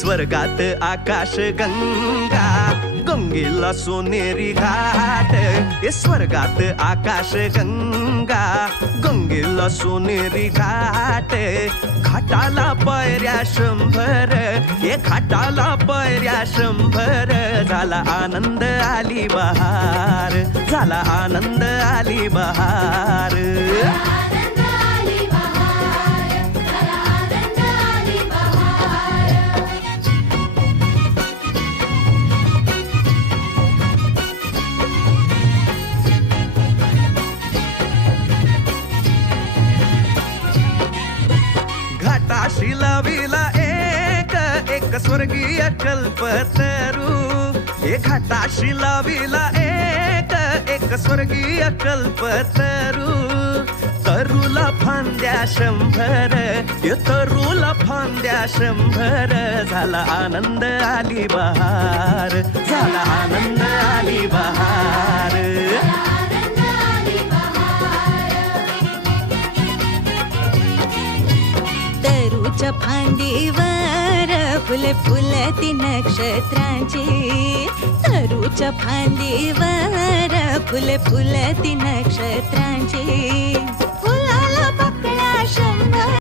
स्वर्गात आकाश गंगा, गंगेला सोनेरी घाट. हे स्वर्गात आकाश गंगा, गंगेला सोनेरी घाट. घाटाला पायऱ्या 100, हे घाटाला पायऱ्या 100. झाला आनंद आली बहार, झाला आनंद आली बहार. घाटाशी लाविला एक स्वर्गीय कल्पतरू. हे घाटाशी लाविला एक स्वर्गीय कल्पतरू. तरूला फांद्या 100, हे तरूला फांद्या 100. झाला आनंद आली बहार, झाला आनंद आली बहार. तरूच्या फांदीवर फुले फुलती नक्षत्रांची. तरूच्या फांदीवर फुले फुलती नक्षत्रांची.